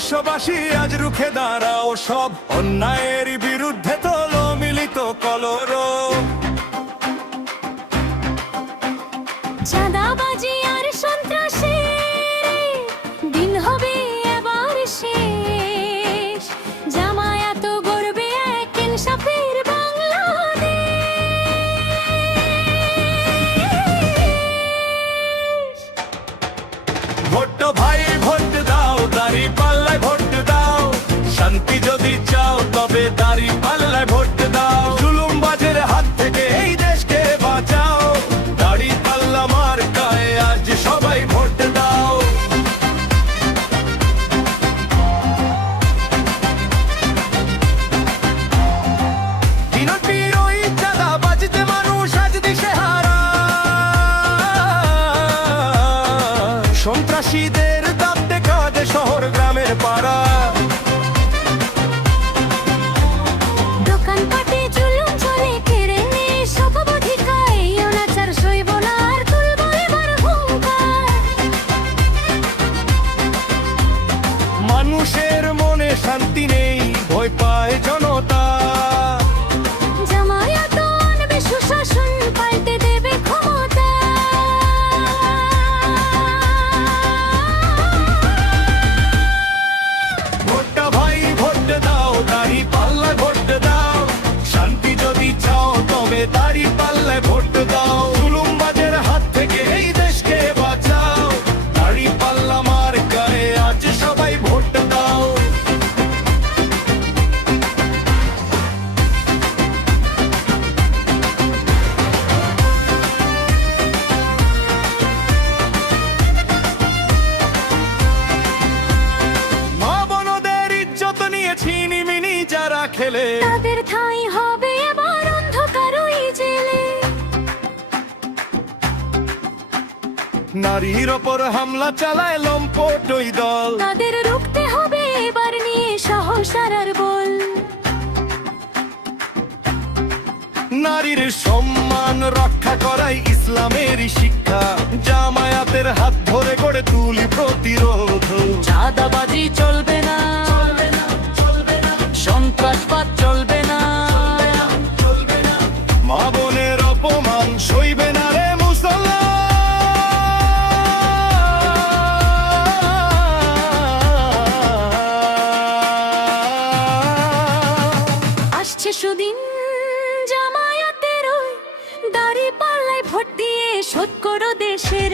দেশবাসী আজ রুখে দাঁড়াও সব। অন্যায়ের বিরুদ্ধে তল মিলিত কলর চাঁদাবাজি চাষিদের দাঁতে কাজে শহর গ্রামের পাড়া। নারীর ওপর হামলা চালায় লম্পট ওই দল। তাদের রুখতে হবে এবার নিয়ে সাহসারার বল। নারীর সম্মান রক্ষা করাই ইসলামের শিক্ষা। জামায়াতের হাত ধরে করে তুলি প্রতিরোধ। চাঁদাবাজি পাল্লায় ভোট দিয়ে শোধ করো দেশের